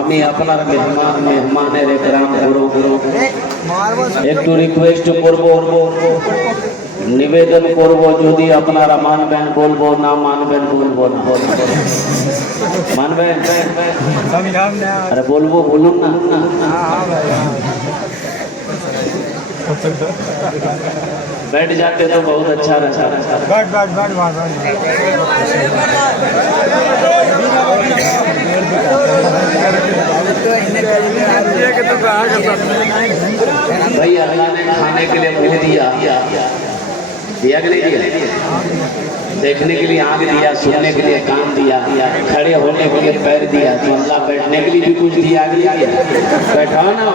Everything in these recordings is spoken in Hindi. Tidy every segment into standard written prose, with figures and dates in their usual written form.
আমি আপনার মেহমানের একরাম গুরু একটু রিকোয়েস্ট করব নিবেদন করব যদি আপনারা মানবেন বলবো না মানবেন বলবো না মানবেন আরে বলবো বলুন না बैठ जाते तो बहुत अच्छा रहता भाई अल्लाह ने खाने के लिए मुंह दिया दिया कि नहीं दिया देखने के लिए आँख दिया सुनने के लिए कान दिया खड़े होने के लिए पैर दिया तो अल्लाह बैठने के लिए भी कुछ दिया बैठा ना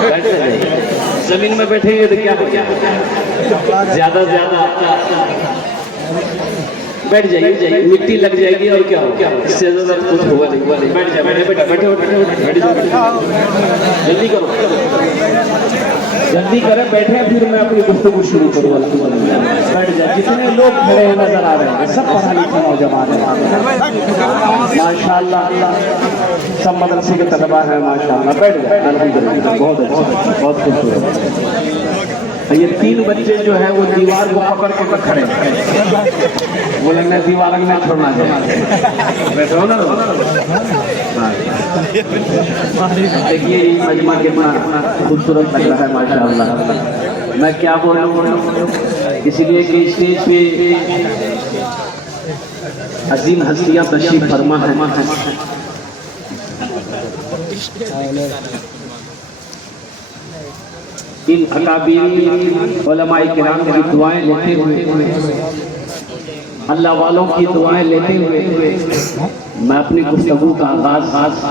बैठे जमीन में बैठेंगे तो क्या ज्यादा बैठ जाइए मिट्टी लग जाएगी और क्या इससे ज्यादा कुछ होगा नहीं बैठ जाए बैठे जल्दी करो जल्दी करें बैठे फिर मैं अपनी गुफ्तगू शुरू करूँगा बैठ जाए जितने लोग खड़े हैं नजर आ रहे हैं सब पढ़ा लिखे नौजवान हैं माशाल्लाह सब मदरसे के तलबा है माशाल्लाह बैठ जाए अल्हम्दुलिल्लाह बहुत अच्छा बहुत खूबसूरत ये तीन बच्चे जो है वो दीवार को पकड़ के खड़े बोले मैं दीवार में छोड़ना बैठो ना देखिए ये मजमा कितना खूबसूरत लग रहा है माशाअल्लाह मैं क्या बोलूँ इसलिए कि स्टेज पे अजीम हस्तियाँ तशरीफ फरमा है इन अकाबीरी उलमाए किराम की दुआएं लेते हुए अल्लाह वालों की दुआएं लेते हुए मैं अपनी गुफ्तगू का आगाज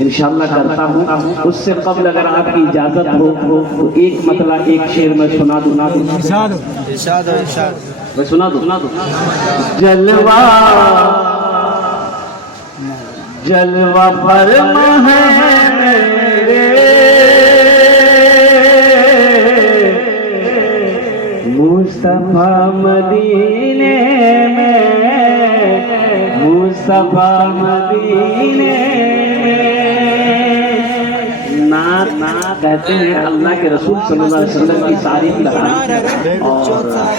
इंशाअल्लाह करता हूँ उससे कबल अगर आपकी इजाजत हो तो एक मतला एक शेर में सुना दूँ मैं सुना दूँ जलवा जलवा फरमा है मुस्तफा मदीने में मुस्तफा मदीने ना कहते हैं अल्लाह के रसूल सल्लल्लाहु अलैहि वसल्लम की तारीफ करना और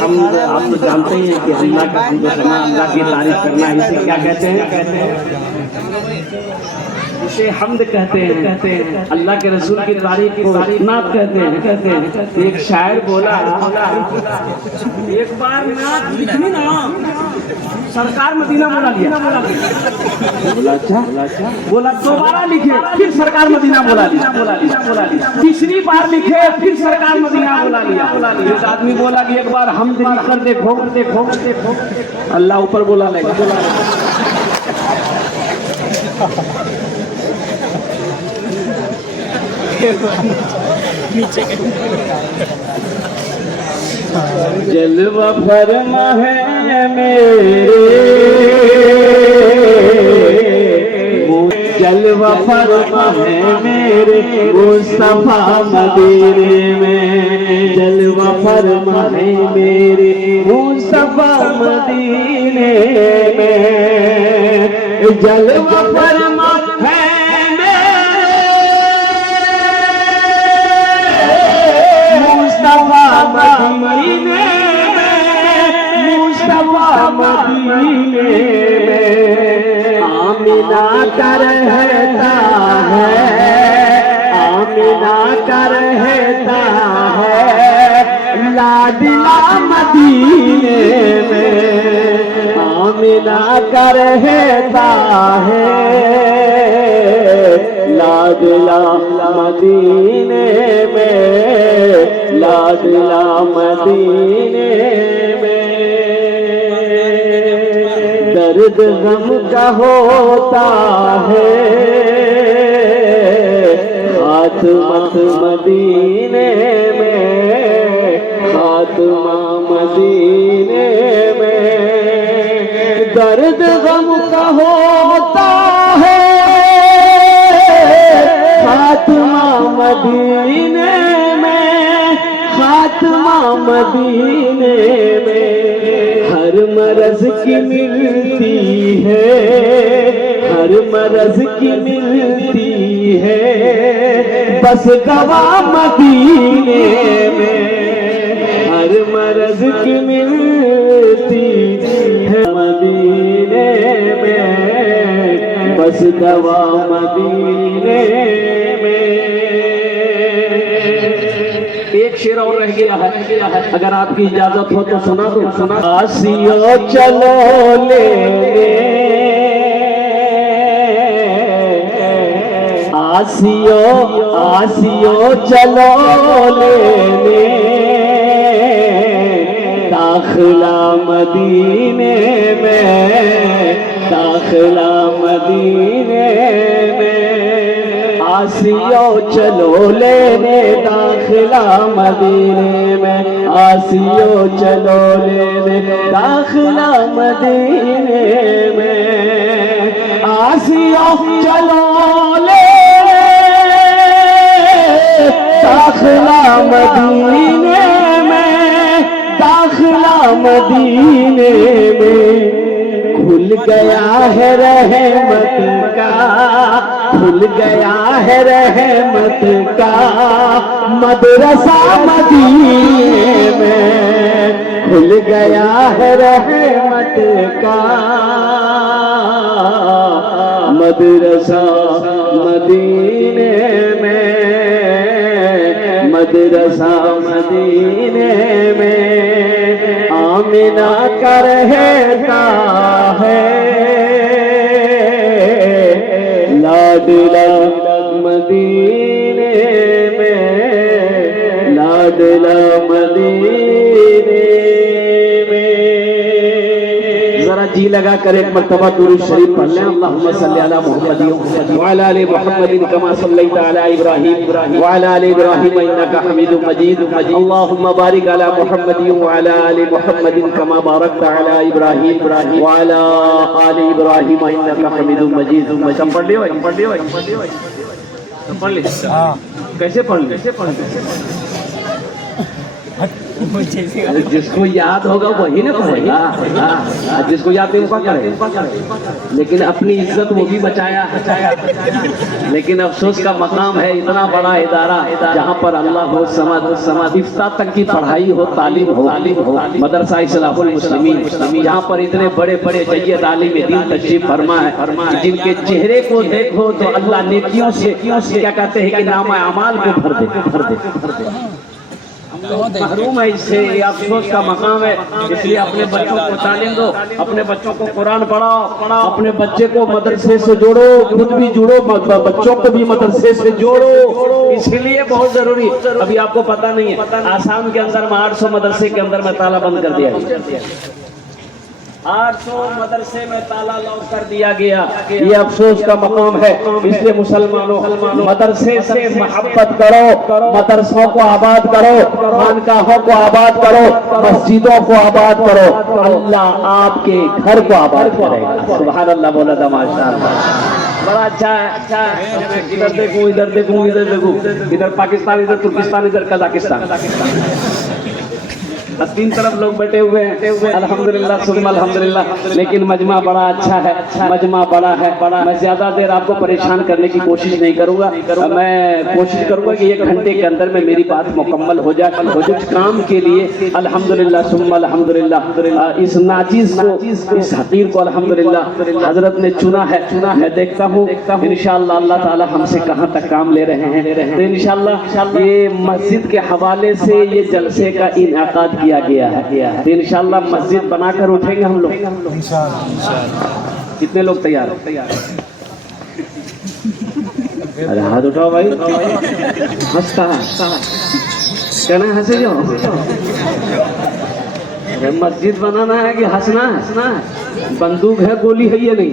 हम आप तो जानते हैं कि अल्लाह का हमद करना अल्लाह की तारीफ करना इसे क्या कहते हैं इसे हमद कहते हैं अल्लाह के रसूल की तारीफ को नात कहते हैं एक शायर बोला एक बार नात लिखनी ना सरकार मदीना बोला लिया बोला अच्छा बोला दोबारा लिखे फिर सरकार मदीना बोला लिया तीसरी बार लिखे फिर सरकार मदीना बोला लिया एक आदमी बोला कि एक बार हम लिख कर देखो अल्लाह ऊपर बोला लेगा जलवा फरमा है मेरे जलवा फरमा है मेरे मुस्तफा मदीने में, जलवा फरमा है मेरे मुस्तफा मदीने में, जलवा फरमा है मदीने में, मुस्तफा मदीने में, आमिना का रहता है, आमिना का रहता है, लाडला मदीने में, आमिना का रहता है, लाडला मदीने में, लाडला मदीने में। दर्द गम का होता है खात्मत मदीने में, खात्मा मदीने में, दर्द गम का होता है खात्मा मदीने में, खात्मा मदीने में। हर मरज की मिलती है, हर मरज की मिलती है बस दवा मदीने में, हर मरज की मिलती है मदीने में, बस दवा मदीने में। एक शेर और रह गया है, अगर आपकी इजाजत हो तो सुना दो, सुना। आसियो चलो ले आसियो, आसियो चलो ले दाखिला मदीने में, दाखिला मदीने में, आसियो चलो लेने दाखिला मदीने में, आसियो चलो लेने दाखिला मदीने में, आसियो चलो दाखिला मदीने में, दाखिला मदीने में। खुल गया है रहमत का, खुल गया है रहमत का मदरसा मदीने में, खुल गया है रहमत का मदरसा मदीने में, मदरसा मदीने में। आमिना का रहता है लाडला मदीने में, लाडला मदीने में। जरा जी लगा कर एक मर्तबा दुरूद शरीफ पढ़ लें। अल्लाहुम्मा सल्ली अला मुहम्मद व अला आलि मुहम्मद कमा सल्लैता अला इब्राहीम व अला आलि इब्राहीम इन्नका हमीदुम मजीद। अल्लाहुम्मा बारिक अला मुहम्मद व अला आलि मुहम्मद कमा बारकता अला इब्राहीम व अला आलि इब्राहीम इन्नका हमीदुम मजीद। पढ़ लियो, पढ़ लियो, पढ़ ली। कैसे पढ़ ली? कैसे पढ़ ली? जिसको याद होगा वही ना पढ़ेगा, जिसको याद नहीं होगा करे। लेकिन अपनी इज्जत वो भी बचाया, लेकिन अफसोस का मकाम है इतना बड़ा इदारा जहाँ पर अल्लाह हो समाज इफ्ता तक की पढ़ाई हो, तालीम हो, मदरसा इस्लाहुल मुस्लिमीन, जहाँ पर इतने बड़े बड़े जय्यद आलिम दीन तशरीफ फरमा है, जिनके चेहरे को देखो तो अल्लाह नेकियों से क्या कहते हैं कि नामा अमाल को भर दे, भर दे, भर दे। महरूम है इससे, ये अफसोस का मकाम है। इसलिए अपने बच्चों को तालीम दो, अपने बच्चों को कुरान पढ़ाओ, अपने बच्चे को मदरसे से जोड़ो, खुद भी जुड़ो, बच्चों को भी मदरसे से जोड़ो। इसलिए बहुत जरूरी। अभी आपको पता नहीं है, आसाम के अंदर में 800 मदरसे के अंदर में ताला बंद कर दिया, 800 मदरसे में ताला लॉक कर दिया गया। ये अफसोस का मकाम है। इसलिए मुसलमानों मदरसे से मोहब्बत करो, मदरसों को आबाद करो, खानकाहों को आबाद करो, मस्जिदों को आबाद करो। अल्लाह आपके घर को आबाद करेगा। सुभान अल्लाह, बोला था माशाअल्लाह। बड़ा अच्छा है। इधर देखूं इधर देखूं इधर देखूं, इधर पाकिस्तान इधर तुर्किस्तान इधर कजाकिस्तान, बस 3 तरफ लोग बैठे हुए हैं। अल्हम्दुलिल्लाह सुम्मा अल्हम्दुलिल्लाह। लेकिन मजमा बड़ा अच्छा है, मजमा बड़ा है। मैं ज्यादा देर आपको परेशान करने की कोशिश नहीं करूंगा। मैं कोशिश करूंगा कि 1 घंटे के अंदर में मेरी बात मुकम्मल हो जाए। कुछ काम के लिए अल्हम्दुलिल्लाह सुम्मा अल्हम्दुलिल्लाह इस नाजिज को, इस हकीर को अल्हम्दुलिल्लाह हजरत ने चुना है। मैं देखता हूँ इंशाअल्लाह अल्लाह ताला हमसे कहाँ तक काम ले रहे हैं। तो इंशाअल्लाह ये मस्जिद के हवाले से ये जलसे का इनेकाद किया गया है। तो इंशाअल्लाह मस्जिद बनाकर उठेंगे हम लोग इंशाअल्लाह। कितने लोग तैयार हैं? अरे हाथ उठाओ भाई। हंसता है कहना हंसे जाओ। मस्जिद बनाना है कि हंसना है? बंदूक है गोली है ये नहीं।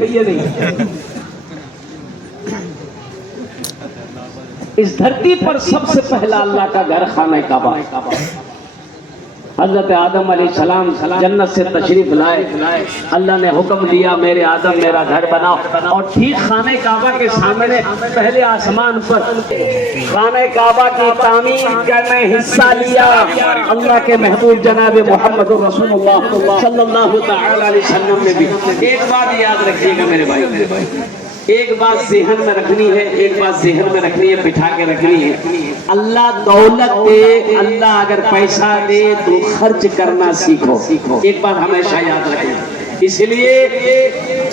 इस धरती पर सबसे पहला अल्लाह का घर खाना काबा। हजरत आदम अलैहिस्सलाम जन्नत से तशरीफ लाए। अल्लाह ने हुक्म दिया मेरे आदम मेरा घर बनाओ, और ठीक खाने काबा के सामने पहले आसमान पर खाने काबा की तामीर करने हिस्सा लिया अल्लाह के महबूब जनाब मोहम्मद रसूलुल्लाह सल्लल्लाहु तआला अलैहि वसल्लम ने भी। एक बात याद रखिएगा मेरे भाई, एक बात ज़हन में रखनी है, एक बात ज़हन में रखनी है, बिठा के रखनी है। अल्लाह दौलत दे, अल्लाह अगर पैसा दे तो खर्च करना सीखो। एक बात हमेशा याद रखें, इसलिए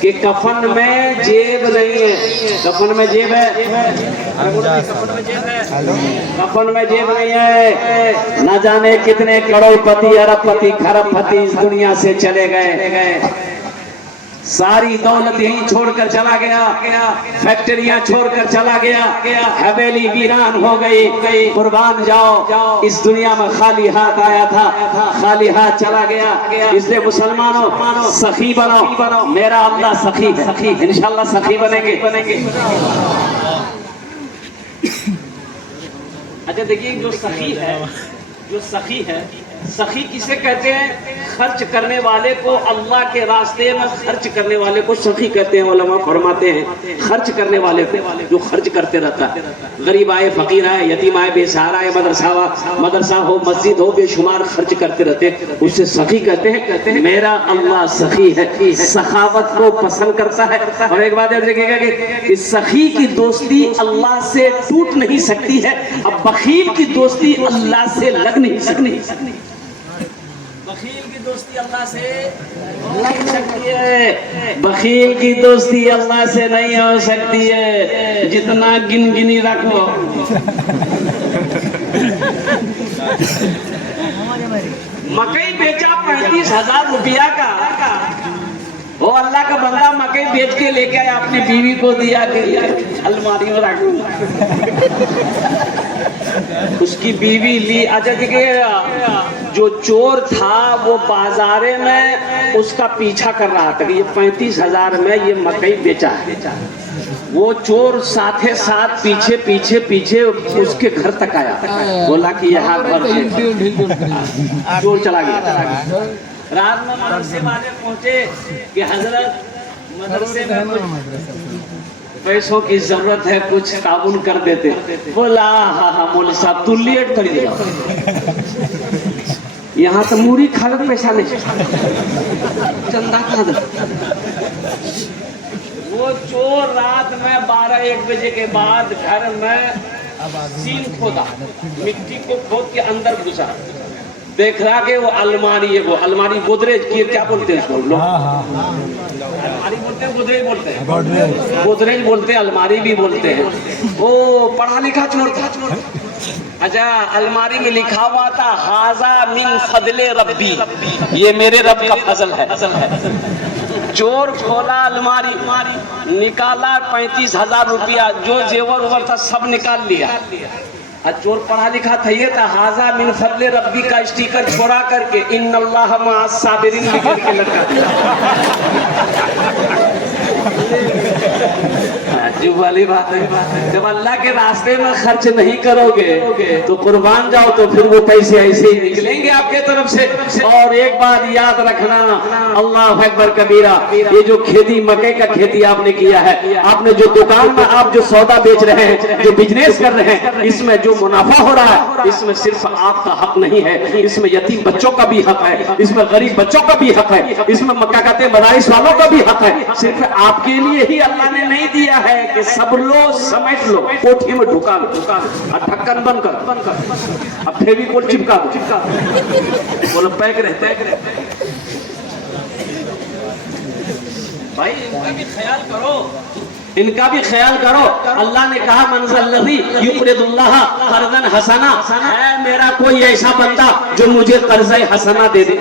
कि कफन में जेब नहीं है। कफन में जेब है? कफन में जेब नहीं है। न जाने कितने करोड़पति अरबपति खरबपति इस दुनिया से चले गए। सारी दौलत यहीं छोड़कर चला गया, फैक्ट्रियां छोड़कर चला गया, हवेली वीरान हो गई। कुर्बान जाओ, इस दुनिया में खाली हाथ आया था, खाली हाथ चला गया। इसलिए मुसलमानों सखी बनो। मेरा अल्लाह सखी है, इंशाअल्लाह सखी बनेंगे। अच्छा देखिए, जो सखी है, सखी किसे कहते हैं? खर्च करने वाले को, अल्लाह के रास्ते में खर्च करने वाले को सखी कहते हैं। उलमा फरमाते हैं खर्च करने वाले को, जो खर्च करते रहता है। गरीब आए, फकीर आए, यतीम आए, बेसहारा आए, मदरसा हो, मस्जिद हो, बेशुमार खर्च करते रहते, उससे सखी कहते हैं। मेरा अल्लाह सखी है, सखावत को पसंद करता है। और एक बात याद रखिएगा कि इस सखी की दोस्ती अल्लाह से टूट नहीं सकती है। अब बखील की दोस्ती अल्लाह से लग नहीं सकती। बखील की दोस्ती अल्लाह से लग सकती है, बखील की दोस्ती अल्लाह से नहीं हो सकती है। जितना गिनी रखो। मकई बेचा 35,000 रुपया का, वो अल्लाह का बंदा मकई बेच के लेके आया, अपनी बीवी को दिया कि अलमारी में रखो। उसकी बीवी ली। अच्छा देखिए, जो चोर था वो बाजारे में उसका पीछा कर रहा था कि ये 35,000 में ये मकई बेचा है। वो चोर साथ पीछे उसके घर तक आया, बोला कि यहाँ पर चोर चला गया। रात में मदरसे वाले पहुंचे कि हजरत मदरसे में पैसों की जरूरत है, कुछ ताउन कर देते। बोला हाँ मौलवी साहब तू लेट कर दिया, यहाँ तो मूरी खालक पैसा नहीं, चंदा खा दे। वो चोर रात में 12-1 बजे के बाद घर में सीन खोदा, मिट्टी को खोद के अंदर घुसा, देख रहा कि वो अलमारी है, वो अलमारी गोदरेज की, क्या बोलते हैं उसको लोग? अलमारी बोलते हैं, गोदरेज बोलते हैं, गोदरेज बोलते हैं, अलमारी भी बोलते हैं। वो पढ़ा लिखा चोर था। अच्छा, अलमारी में लिखा हुआ था हाजा मिन फजले रब्बी, ये मेरे रब का फजल है। चोर खोला अलमारी, निकाला 35,000 रुपया, जो जेवर उवर था सब निकाल लिया। चोर पढ़ा लिखा था, ये था हाजा मिन फजले रब्बी का स्टिकर छोड़ा करके इन्नल्लाह मअस साबिरीन लिख के लगा। जो वाली बात है, जब अल्लाह के रास्ते में खर्च नहीं करोगे तो कुर्बान जाओ तो फिर वो पैसे ऐसे ही निकलेंगे आपके तरफ से। और एक बात याद रखना, अल्लाह अकबर कबीरा, ये जो खेती मकई का खेती आपने किया है, आपने जो दुकान में आप जो सौदा बेच रहे हैं, जो बिजनेस कर रहे हैं, इसमें जो मुनाफा हो रहा है, इसमें सिर्फ आपका हक नहीं है, इसमें यतीम बच्चों का भी हक है, इसमें गरीब बच्चों का भी हक है, इसमें मक्का कहते मदारिस वालों का भी हक है। सिर्फ आपके लिए ही अल्लाह ने नहीं दिया है कि सब लो समेट लो, कोठी में ढुका लो, ढक्कन बंद कर, अब फेविकोल चिपका दो, बोलो पैक रहते भाई। इनका भी ख्याल करो, इनका भी ख्याल करो। अल्लाह ने कहा मनज़ल्लज़ी युक़रिदुल्लाह क़र्ज़न हसना, है मेरा कोई ऐसा बंदा जो मुझे कर्ज़े हसना दे दे।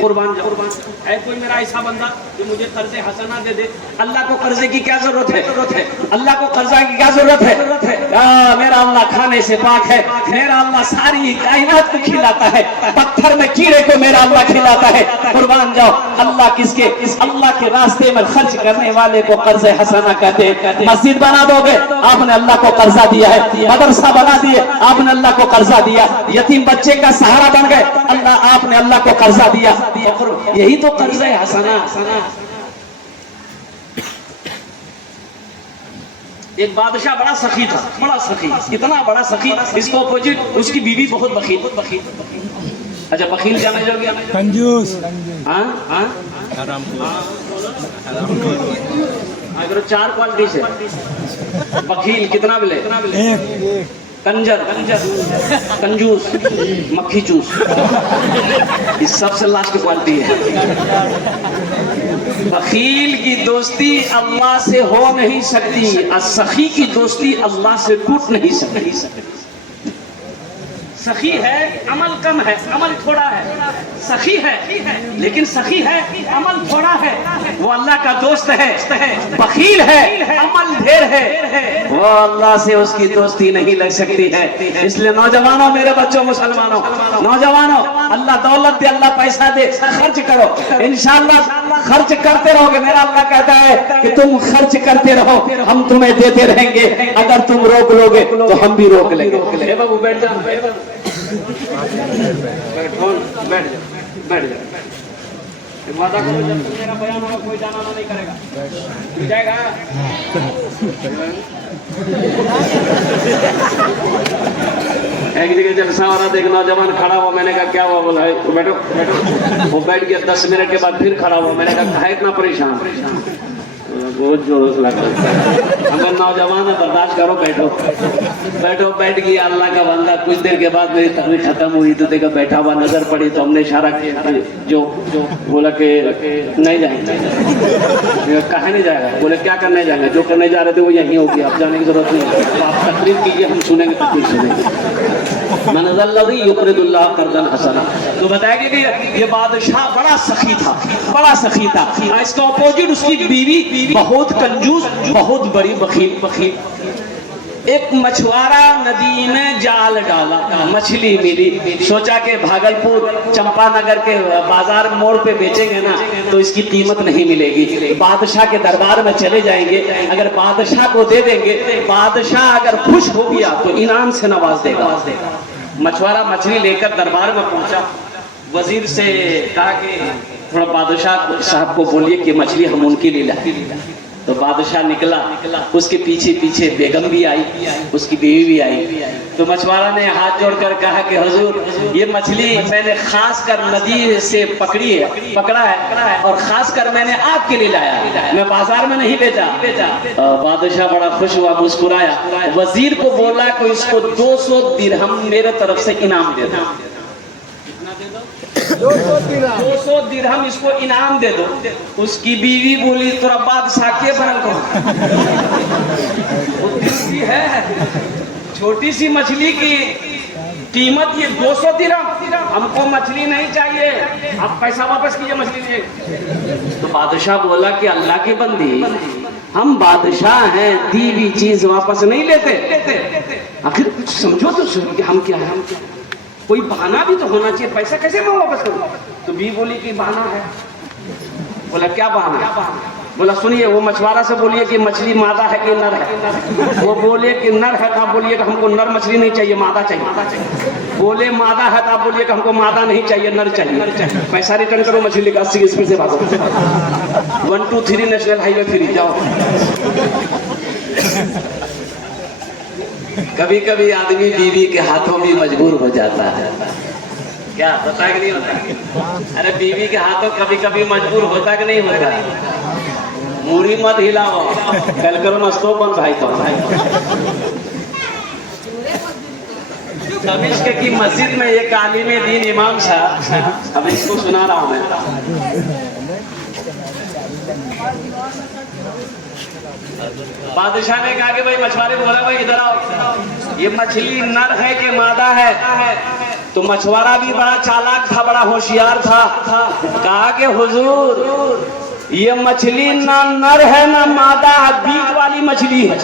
कुर्बान जाओ, है कोई मेरा ऐसा बंदा जो मुझे कर्ज़े हसना दे दे। अल्लाह को कर्जे की क्या जरूरत है? अल्लाह को कर्जा की क्या जरूरत है? मेरा अल्लाह खाने से पाक है, मेरा अल्लाह सारी कायनात को खिलाता है, पत्थर में कीड़े को मेरा अल्लाह खिलाता है। कुर्बान जाओ, अल्लाह किसके? अल्लाह के रास्ते में खर्च करने वाले को कर्ज़े हसना कहते। मस्जिद बना दोगे, आपने अल्लाह को कर्जा दिया है। मदरसा बना दिए, आपने अल्लाह को कर्जा दिया। यतीम बच्चे का सहारा बन गए, आपने अल्लाह को कर्जा दिया। यही तो कर्जा है हसना। एक बादशाह बड़ा सखी था, बड़ा सखी, इतना बड़ा सखी, इसको अपोजिट उसकी बीवी बहुत बखील। अच्छा, बखील जाने जोगे, कंजूस, अगर 4 क्वालिटी से बखील कितना मिले? कंजर, कंजूस, मक्खी चूस, इस सबसे लास्ट क्वालिटी है। बखील की दोस्ती अल्लाह से हो नहीं सकती, सखी की दोस्ती अल्लाह से टूट नहीं सकती। सखी है, अमल कम है, अमल थोड़ा है। सखी है लेकिन सखी है, अमल थोड़ा है, वो अल्लाह का दोस्त है। बखील है, अमल ढेर है, वो अल्लाह से उसकी दोस्ती नहीं लग सकती है। इसलिए नौजवानों, मेरे बच्चों, मुसलमानों, नौजवानों, अल्लाह दौलत दे, अल्लाह पैसा दे, खर्च करो, इंशाअल्लाह खर्च करते रहोगे। मेरा अल्लाह कहता है कि तुम खर्च करते रहो, हम तुम्हें देते रहेंगे। अगर तुम रोक लोगे तो हम भी रोक लेंगे। बाबू बैठ जा, बैठ जा। वादा करो, जब तक मेरा बयान होगा कोई जाना नहीं करेगा, मिल जाएगा। एक जगह जलसा हो रहा था, एक नौजवान खड़ा हुआ, मैंने कहा क्या हुआ? बोला बैठो बैठो। वो बैठ गया, 10 मिनट के बाद फिर खड़ा हुआ, मैंने कहा इतना परेशान? बहुत जोर से लगा। अगर नौजवान है बर्दाश्त करो, बैठो बैठो। बैठ गया अल्लाह का बंदा। कुछ देर के बाद मेरी तकलीफ खत्म हुई तो देखा बैठा हुआ नजर पड़ी, तो हमने इशारा किया, जो बोला कि नहीं जाएंगे। कहाँ नहीं जाएगा? बोले क्या करने जाएंगे? जो करने जा रहे थे वो यहीं हो गया, आप जाने की जरूरत नहीं है। तो आप तकलीफ कीजिए, हम सुनेंगे, तकलीफ सुनेंगे। मनज़ल्लज़ी युक़रिदुल्लाह क़र्ज़न हसना। तो बताया कि ये बादशाह बड़ा सखी था, बड़ा सखी था। इसका अपोजिट उसकी बीवी बहुत कंजूस, बहुत बड़ी बखील। एक मछुआरा नदी में जाल डाला, मछली मिली, सोचा कि भागलपुर चंपानगर के बाजार मोड़ पे बेचेंगे ना तो इसकी कीमत नहीं मिलेगी, बादशाह के दरबार में चले जाएंगे, अगर बादशाह को दे देंगे, बादशाह अगर खुश हो गया तो इनाम से नवाज देगा। मछुआरा मछली लेकर दरबार में पहुंचा, वजीर से कहा कि थोड़ा बादशाह साहब को बोलिए कि मछली हम उनके लिए लाए। तो बादशाह निकला, उसके पीछे पीछे बेगम भी आई, उसकी बीवी भी आई। तो मछुआरा ने हाथ जोड़कर कहा कि हुजूर, ये मछली मैंने खास कर नदी से पकड़ा है और खास कर मैंने आपके लिए लाया, मैं बाजार में नहीं बेचा। बादशाह बड़ा खुश हुआ, मुस्कुराया, वजीर को बोला कि इसको 200 दिरहम मेरे तरफ से इनाम दे दो। 200 दिरहम इसको इनाम दे दो। उसकी बीवी बोली तोरा बादशाह के बनल को है, छोटी सी मछली की कीमत ये 200 दिरहम, हमको मछली नहीं चाहिए, आप पैसा वापस कीजिए, मछली नहीं। तो बादशाह बोला कि अल्लाह की बंदी, हम बादशाह हैं, दी हुई चीज वापस नहीं लेते, आखिर कुछ समझो तो कि हम क्या है, कोई बहाना भी तो होना चाहिए, पैसा कैसे मैं वापस करूं? तो बी बोली कि बहाना है। बोला क्या बहाना? बोला सुनिए, वो मछुआरा से बोलिए कि मछली मादा है कि नर है। वो बोले कि नर है, तो आप बोलिए कि हमको नर मछली नहीं चाहिए, मादा चाहिए। बोले मादा है, तो आप बोलिए कि हमको मादा नहीं चाहिए, नर चाहिए। पैसा रिटर्न करो, मछली लेकर 80 स्पीड से भागो। 1 2 3 नेशनल हाईवे फ्री जाओ। कभी कभी आदमी बीवी के हाथों में मजबूर हो जाता है। क्या होता है कि नहीं होता? अरे बीवी के हाथों कभी कभी मजबूर होता कि नहीं होता? मूड़ी मत हिलाओ, कल करो नस्तो बन भाई। तो दमिश्क की मस्जिद में एक आलिम दीन इमाम साहब, अब इसको सुना रहा हूं मैं। बादशाह ने कहा कि भाई मछुआरे बोला, भाई इधर आओ, ये मछली नर है कि मादा है? तो मछुआरा भी बड़ा चालाक था, बड़ा होशियार था। कहा कि हुजूर, ये मछली ना नर है ना मादा है, बीच वाली मछली है।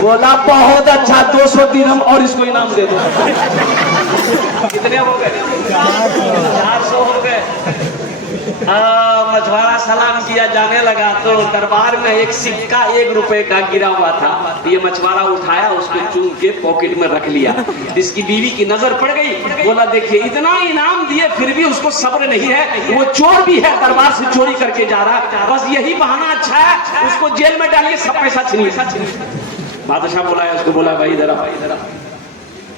बोला बहुत अच्छा, 200 दिरहम और इसको इनाम दे दो। कितने हो गए? 400 हो गए। मछुआरा सलाम किया, जाने लगा तो दरबार में एक सिक्का 1 रुपए का गिरा हुआ था। ये मछुआरा उठाया, उसको चूम के पॉकेट में रख लिया। इसकी बीवी की नजर पड़ गई। बोला देखिए, इतना इनाम दिए फिर भी उसको सब्र नहीं है, वो चोर भी है, दरबार से चोरी करके जा रहा है, बस यही बहाना अच्छा है, उसको जेल में डालिए, सब पैसा छीनिए। बादशाह बुलाया उसको, बोला भाई इधर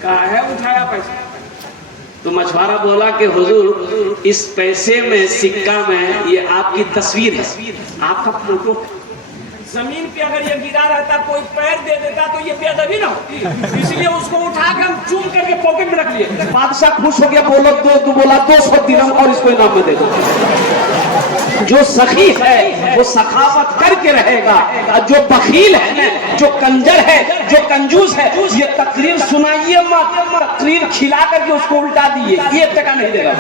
कहा है उठाया पैसा? तो मछुआरा बोला कि हुजूर, इस पैसे में, सिक्का में ये आपकी तस्वीर है, आपका फोटो। जमीन पे अगर ये गिरा रहता, कोई पैर दे देता तो ये बेअदबी ना होती, इसलिए उसको उठा कर हम चूम करके पॉकेट में रख लिए। बादशाह खुश हो गया, बोला 200 दिरहम और इसको इनाम में दे दो। जो सखी है वो सखावत करके रहेगा, और जो बखील है, जो कंजर है, जो कंजूस है, ये तकरीर सुनाइए मत, तकरीर खिला करके उसको उल्टा दिए, 1 टका नहीं देगा।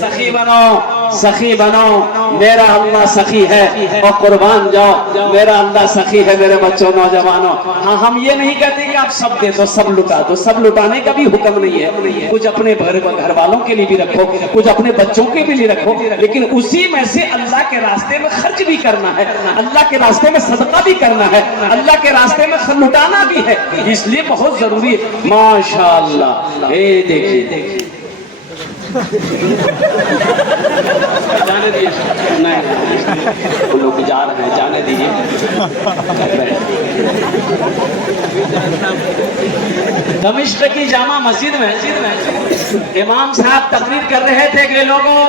सखी बनो, सखी बनो, मेरा अल्लाह सखी है, और कुर्बान जाओ, मेरा अल्लाह सखी है मेरे बच्चों, नौजवानों। हाँ, हम ये नहीं कहते कि आप सब दे दो, सब लुटा दो, सब लुटाने का भी हुक्म नहीं है। कुछ अपने घर वालों के लिए भी रखो, कुछ अपने बच्चों के भी लिए रखो, लेकिन उसी में से अल्लाह के रास्ते में खर्च भी करना है, अल्लाह के रास्ते में सदका भी करना है, अल्लाह के रास्ते में लुटाना भी है, इसलिए बहुत जरूरी है। माशाअल्लाह, ये देखिए जाने दिए, नहीं लोग जा रहे हैं, जाने दीजिए। दमिश्क की जामा मस्जिद में इमाम साहब तकरीर कर रहे थे कि लोगों,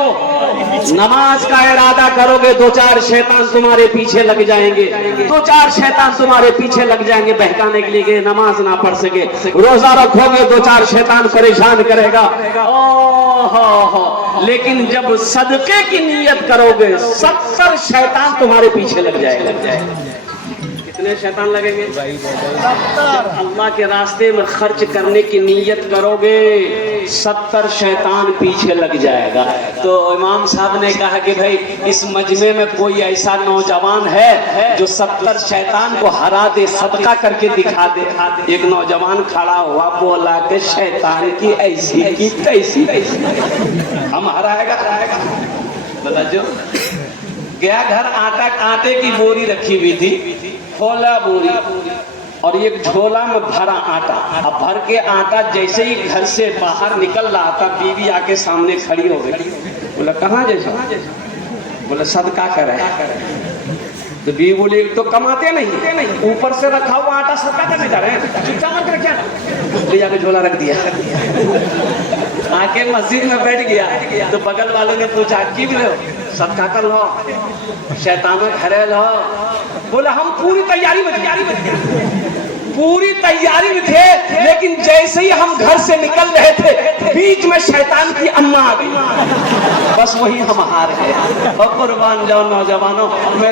नमाज का इरादा करोगे 2-4 शैतान तुम्हारे पीछे लग जाएंगे, 2-4 शैतान तुम्हारे पीछे लग जाएंगे बहकाने के लिए, नमाज ना पढ़ सके। रोजा रखोगे 2-4 शैतान परेशान करेगा। लेकिन जब सदके की नीयत करोगे 70 शैतान तुम्हारे पीछे लग जाएगा। कितने शैतान लगेंगे? जब अल्लाह के रास्ते में खर्च करने की नीयत करोगे 70 शैतान पीछे लग जाएगा। तो इमाम साहब ने कहा कि भाई इस मजमे में कोई ऐसा नौजवान है जो 70 शैतान को हरा दे, सदका करके दिखा दे। एक नौजवान खड़ा हुआ, बोला कि शैतान की ऐसी की तैसी, हम हराएगा। बता जो गया घर, आटे की बोरी रखी हुई थी, खोला बोरी और एक झोला में भरा आटा। अब भर के आटा जैसे ही घर से बाहर निकल रहा था, बीवी आके सामने खड़ी हो गई। बोला कहाँ जैसा? बोला सदका करे। तो बीवी बोली तो कमाते नहीं, ऊपर से रखा हुआ आटा सदका करने जा रहे हैं, चुपचाप मत कर, क्या ले जाके झोला रख दिया। आके मस्जिद में बैठ गया तो बगल वालों ने पूछा की भी लो, सदका कर लो, शैतानों घरे लो। बोला हम पूरी तैयारी में थे, लेकिन जैसे ही हम घर से निकल रहे थे बीच में शैतान की अम्मा आ गई, बस वही हम हार गए। और कुर्बान जाओ नौजवानों, मेरे